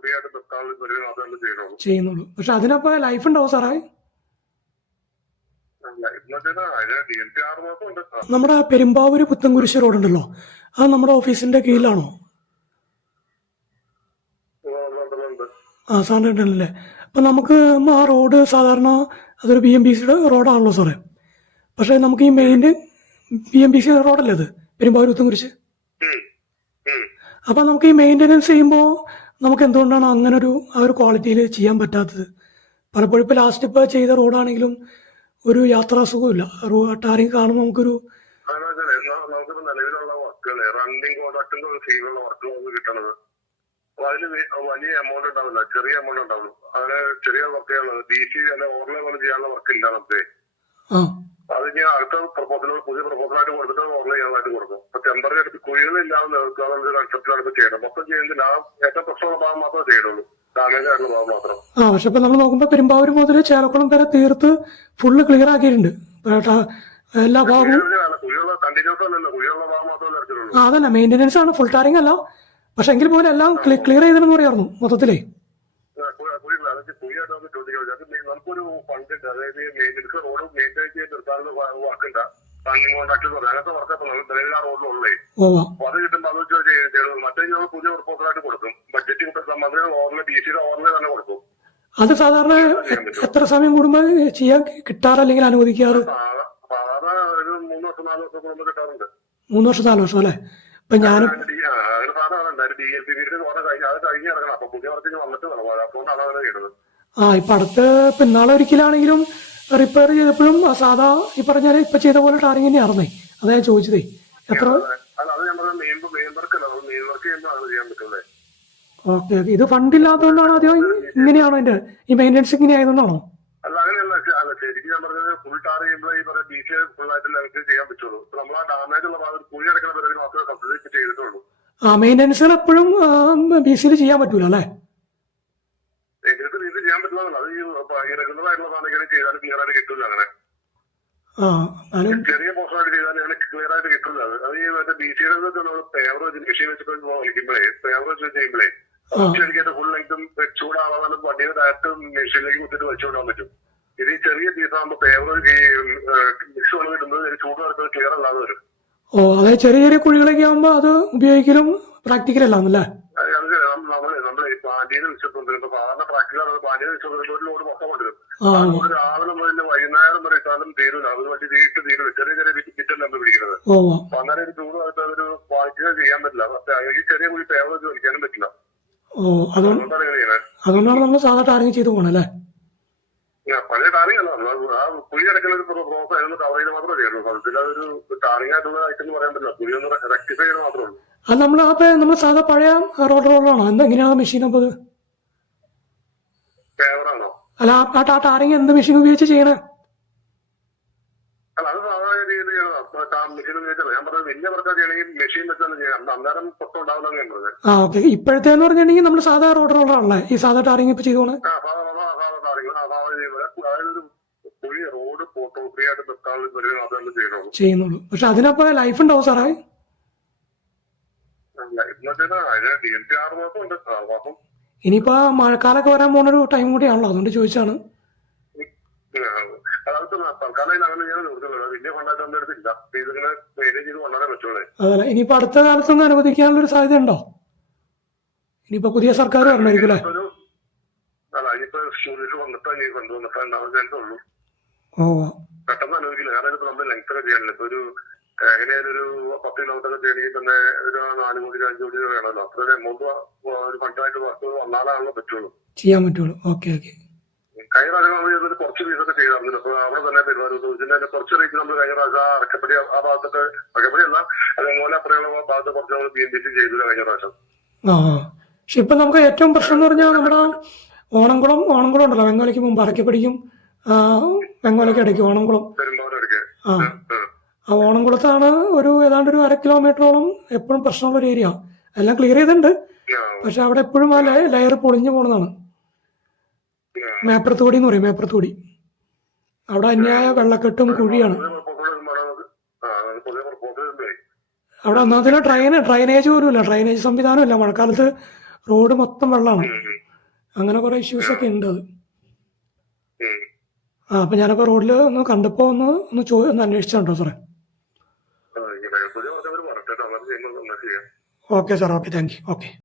Free ആയിട്ട് നിർത്താനുള്ള പരിപാടി മാത്രമേ ചെയ്യുന്നുള്ളൂ. ചെയ്യുന്നുള്ളൂ. പക്ഷെ അതിനപ്പോ ലൈഫ് ഉണ്ടാവും സാറേ? നമ്മുടെ പെരുമ്പാവൂര് പുത്തൻകുരിശ് റോഡ് ഉണ്ടല്ലോ, അത് നമ്മുടെ ഓഫീസിന്റെ കീഴിലാണോ? സാറിന്റെ ഉണ്ടല്ലേ. അപ്പൊ നമുക്ക് ആ റോഡ് സാധാരണ അതൊരു BMBCയുടെ റോഡാണല്ലോ സാറേ. പക്ഷെ നമുക്ക് ഈ മെയിൻ BMBC റോഡല്ലേ അത്, പെരുമ്പാവൂർ പുത്തൻകുരിശ്. അപ്പൊ നമുക്ക് ഈ മെയിൻ്റെനൻസ് ചെയ്യുമ്പോൾ നമുക്ക് എന്തുകൊണ്ടാണ് അങ്ങനെ ആ ഒരു ക്വാളിറ്റിയിൽ ചെയ്യാൻ പറ്റാത്തത്? പലപ്പോഴും ഇപ്പൊ ലാസ്റ്റ് ഇപ്പൊ ചെയ്ത റോഡാണെങ്കിലും ഒരു യാത്രാസുഖമില്ല. ടാറിങ് കാണുമ്പോൾ നമുക്കൊരു നമുക്ക് നിലവിലുള്ള വർക്കുകള് റണ്ണിങ് കോൺട്രാക്ടിന്റെ ഒരു ഫീലുള്ള വർക്കുകൾ കിട്ടണത്. അപ്പൊ അതിന് വലിയ എമൗണ്ട് ഉണ്ടാവില്ല, ചെറിയ എമൗണ്ട് ഉണ്ടാവുള്ളൂ. അങ്ങനെ ചെറിയ വർക്കുകൾ DC അല്ലെ ഓർലെ പോലെ ചെയ്യാനുള്ള വർക്കില്ല നമുക്ക്. അത് ഞാൻ അടുത്ത പ്രപ്പോസലുകൾ പുതിയ പ്രപ്പോസലായിട്ട് കൊടുത്തിട്ട് ഓർല ചെയ്യാനായിട്ട് കൊടുക്കും. അപ്പൊ ടെമ്പററി എടുത്ത് കുഴികളില്ലാതെ നിർത്തുക കൺസെപ്റ്റിലാണ് ഇപ്പൊ ചെയ്യണം. മൊത്തം ചെയ്യുന്നില്ല, ഏറ്റവും പ്രശ്നമുള്ള ഭാഗം മാത്രമേ ചെയ്യുന്നുള്ളൂ, ഡാമേജ് ആയിട്ടുള്ള ഭാഗം മാത്രം. പക്ഷെ ഇപ്പൊ നമ്മൾ നോക്കുമ്പോ പെരുമ്പാവൂർ മുതൽ ചേലക്കുളം വരെ തീർത്ത് ഫുള്ള് ക്ലിയർ ആക്കിയിട്ടുണ്ട് എല്ലാ ഭാഗവും. കുഴിയുള്ള കണ്ടിന്യൂസ് അല്ലല്ലോ, കുഴിയുള്ള ഭാഗം മാത്രമല്ല എടുത്തിട്ടുള്ളൂ. അതല്ല, മെയിൻ്റെനൻസ് ആണ്, ഫുൾ ടാറിങ് അല്ല. പക്ഷെ എങ്കിൽ പോലും എല്ലാം ക്ലിയർ ചെയ്തെന്ന് പറയായിരുന്നു മൊത്തത്തിലേ. നമുക്കൊരു ഫണ്ട് ഉണ്ട്, അതായത് മെയിൻ്റെനൻസ് റോഡ് മെയിൻറ്റെയിൻ ചെയ്ത് നിർത്താനുള്ള വർക്കുണ്ട്, റണ്ണിങ് കോൺട്രാക്ട് എന്ന് പറഞ്ഞാൽ അങ്ങനത്തെ വർക്ക് നിലവിൽ ആ റോഡിലുള്ളേ. അപ്പൊ അത് കിട്ടുമ്പോൾ അത് ചെയ്യണം. മറ്റേ ഞങ്ങൾ പുതിയ പ്രപ്പോസലായിട്ട് കൊടുക്കും, ബഡ്ജറ്റിംഗ് സംബന്ധിച്ച് ഓർലെ DCയുടെ ഓർലെ തന്നെ കൊടുക്കും. അത് സാധാരണ എത്ര സമയം കൂടുമ്പോൾ ചെയ്യാൻ കിട്ടാറ് അല്ലെങ്കിൽ അനുവദിക്കാറ്? സാധാരണ ഒരു 3 വർഷം 4 വർഷം കൂടുമ്പോൾ കിട്ടാറുണ്ട്. 3 വർഷം 4 വർഷം അല്ലെ? ഇപ്പൊ ഞാനും ഇപ്പൊ അടുത്ത് ഇന്നാളെ ഒരിക്കലാണെങ്കിലും റിപ്പയർ ചെയ്തപ്പോഴും സാധാ ഈ പറഞ്ഞാൽ ഇപ്പൊ ചെയ്ത പോലെ ടാറിങ് തന്നെ ആയിരുന്നേ. അതാ ഞാൻ ചോദിച്ചതേ എത്ര. Okay okay. ഇത് ഫണ്ട് ഇല്ലാത്തതുകൊണ്ടാണോ അതെയോ ഇങ്ങനെയാണോ അതിന്റെ ഈ മെയിൻ്റെനൻസ് ഇങ്ങനെ ആയതുകൊണ്ടാണോ? അല്ല അങ്ങനെയല്ല, ശരിക്കും ഞാൻ പറഞ്ഞത് ഫുൾ ടാർ ചെയ്യുമ്പോൾ ഈ പറയുന്ന DC ഫുൾ ആയിട്ട് നമുക്ക് ചെയ്യാൻ പറ്റുള്ളൂ. നമ്മൾ ആ ഡാമേജ് ഉള്ള ഭാഗത്ത് കുഴി അടക്കുന്ന പരിപാടി മാത്രമേ കംപ്ലീറ്റ് ചെയ്തിട്ടുള്ളൂ. മെയിൻ്റെനൻസുകൾ എപ്പോഴും BCയിൽ ചെയ്യാൻ പറ്റൂല അല്ലേ? ഇത് ചെയ്യാൻ പറ്റില്ല, അത് ഈ റെഗുലർ ആയിട്ടുള്ള സാധനം ചെയ്താലും ക്ലിയർ ആയിട്ട് കിട്ടില്ല. അങ്ങനെ ചെറിയ പോസ്റ്റായിട്ട് ചെയ്താലും അങ്ങനെ ക്ലിയർ ആയിട്ട് കിട്ടില്ല. അത് ഈ മറ്റേ BCയുടെ നമ്മൾ പേവർ വെച്ച് മെഷീൻ വെച്ചിട്ട് വലിക്കുമ്പോഴേ പേവർ വെച്ച് ചെയ്യുമ്പോഴേ ശരിക്കും ഫുൾ ലെങ്ത്തും ചൂടാവാതെ വണ്ടിയുടെ ഡയറക്റ്റ് മെഷീനിലേക്ക് കുത്തിട്ട് വെച്ചുകൊണ്ടാൻ പറ്റും. ഇത് ഈ ചെറിയ പീസാകുമ്പോ പേവർ ഈ മിക്സ് വന്ന് കിട്ടുന്നത് ചൂട് നടക്കുന്നത് ക്ലിയർ അല്ലാതെ വരും. അതായത് ചെറിയ ചെറിയ കുഴികളൊക്കെ ആകുമ്പോ അത് ഉപയോഗിക്കലും പ്രാക്ടിക്കൽ അല്ലാന്നല്ലേ? നമ്മള് ഈ പാൻറ്റീനെ വെച്ചിട്ടുണ്ടെങ്കിൽ സാധാരണ പ്രാക്ടിക്കൽ പാൻറ്റീനെ വെച്ചിട്ടുണ്ടെങ്കിൽ ഒരു ലോഡ് മൊത്തം കൊണ്ടുവരും. രാവിലെ മുതൽ വൈകുന്നേരം വരെ ഇട്ടാലും തീരൂല, അത് വണ്ടി തീരൂല. ചെറിയ ചെറിയ കിറ്റല്ല നമ്മൾ പിടിക്കുന്നത്. അപ്പൊ അങ്ങനെ ഒരു ചൂട് കാലത്ത് അതൊരു ക്വാളിറ്റി ചെയ്യാൻ പറ്റില്ല. ഈ ചെറിയ കുഴി പേവർ വെച്ച് വലിക്കാനും പറ്റില്ല. അതുകൊണ്ടാണ് നമ്മൾ സാധാരണ ടാറിങ് ചെയ്ത് പോകണല്ലേ? പഴയ ടാറിങ് അല്ല, ആ കുഴി അടക്കുന്ന ഒരു പ്രോസസ് ആയിരുന്നു, കവർ ചെയ്ത് മാത്രമേ ചെയ്യുള്ളൂ. സത്യത്തിൽ അതൊരു ടാറിങ് ആയിട്ടുള്ള ഐറ്റം എന്ന് പറയാൻ പറ്റില്ല, കുഴി ഒന്ന് റെക്ടിഫൈ ചെയ്ത് മാത്രമേ ഉള്ളൂ. അത് നമ്മൾ സാധാ പഴയ റോഡാണോ എന്തെങ്ങനെയാണ് മെഷീൻ? അപ്പൊ അത് പേവറാണോ? അല്ല, ആ ടാറിങ് എന്ത് മെഷീൻ ഉപയോഗിച്ച് ചെയ്യണേ? അല്ല, അത് സാധാരണ രീതിയിൽ ചെയ്യണം. മെഷീൻ ഉപയോഗിച്ചല്ല ഞാൻ പറഞ്ഞത്. വലിയ വർക്കാ ചെയ്യണമെങ്കിൽ മെഷീൻ വെച്ചാണ് ചെയ്യാം, അന്നേരം പൊട്ടം ഉണ്ടാവില്ല ഞാൻ പറഞ്ഞത്. ഓക്കെ. ഇപ്പോഴത്തെ എന്ന് പറഞ്ഞിട്ടുണ്ടെങ്കിൽ നമ്മൾ സാധാ റോഡാണല്ലേ ഈ സാധാ ടാറിങ് ഇപ്പൊ ചെയ്തോണേ? റോഡ് ഫോട്ടോ ഫ്രീ ആയിട്ട് നിർത്താനുള്ള പരിപാടി മാത്രമേ ചെയ്യുന്നുള്ളൂ. പക്ഷെ അതിനപ്പോ ലൈഫ് ഉണ്ടാവും സാറേ? ഇനിയിപ്പോ മഴക്കാലൊക്കെ വരാൻ പോണൊരു ടൈം കൂടിയാണല്ലോ, അതുകൊണ്ട് ചോദിച്ചാണ്. അതല്ല, ഇനിയിപ്പോ അടുത്ത കാലത്തൊന്നും അനുവദിക്കാനുള്ള ഒരു സാധ്യത ഉണ്ടോ? ഇനിയിപ്പോ പുതിയ സർക്കാർ വരണമായിരിക്കും അല്ലേ? പെട്ടെന്ന് അനുവദിക്കില്ല, കാരണം ഇപ്പൊ നമ്മൾ ലെങ്ത് ഒക്കെ ചെയ്യാനില്ല. ഇപ്പൊ ഒരു എങ്ങനെയായാലും ഒരു 10 കിലോമീറ്റർ ഒക്കെ ചെയ്യണമെങ്കിൽ തന്നെ ഒരു 4 കോടി 5 കോടി രൂപ വേണമല്ലോ. അത്ര എമൗണ്ട് ഒരു ഫണ്ടായിട്ട് വർക്ക് വന്നാലാണല്ലോ പറ്റുള്ളൂ, ചെയ്യാൻ പറ്റുള്ളൂ. Okay okay. കഴിഞ്ഞ പ്രാവശ്യം നമ്മൾ ചെയ്തിട്ട് കുറച്ച് പീസൊക്കെ ചെയ്തായിരുന്നു. അപ്പൊ അവിടെ തന്നെ പെരുമാറുന്നതിന്റെ കുറച്ച് റേറ്റ് നമ്മൾ കഴിഞ്ഞ പ്രാവശ്യം അറക്കപ്പടി ആ ഭാഗത്തൊക്കെ, അറക്കപ്പടി അല്ല അതേപോലെ അപ്പുറമുള്ള ഭാഗത്ത് കുറച്ച് നമ്മൾ BMBC ചെയ്തില്ല കഴിഞ്ഞ പ്രാവശ്യം. പക്ഷെ ഇപ്പൊ നമുക്ക് ഏറ്റവും പ്രശ്നം എന്ന് പറഞ്ഞാൽ നമ്മുടെ ഓണംകുളം ഉണ്ടല്ലോ, വെങ്ങോലയ്ക്ക് മുമ്പ് അറക്കപ്പടിക്കും വെങ്ങോലയ്ക്ക് ഇടയ്ക്ക് ഓണംകുളം. ആ ഓണംകുളത്താണ് ഏതാണ്ട് ഒരു 1/2 കിലോമീറ്ററോളം എപ്പോഴും പ്രശ്നമുള്ളൊരു ഏരിയ. എല്ലാം ക്ലിയർ ചെയ്തിട്ടുണ്ട്, പക്ഷെ അവിടെ എപ്പോഴും ആ ലെയർ പൊളിഞ്ഞു പോണതാണ്. മേപ്പറത്തോടി എന്ന് പറയും, മേപ്പറത്തോടി. അവിടെ അന്യായ വെള്ളക്കെട്ടും കുഴിയാണ്. അവിടെ ഒന്നാമതിന് ഡ്രൈനേജ് പോലും ഇല്ല, ഡ്രൈനേജ് സംവിധാനം ഇല്ല. മഴക്കാലത്ത് റോഡ് മൊത്തം വെള്ളമാണ്. അങ്ങനെ കുറേ ഇഷ്യൂസൊക്കെ ഉണ്ട് അത്. അപ്പം ഞാനപ്പോൾ റോഡിൽ ഒന്ന് കണ്ടപ്പോൾ ഒന്ന് അന്വേഷിച്ചിട്ടുണ്ടോ സാറേ? Okay sir, okay, thank you. Okay.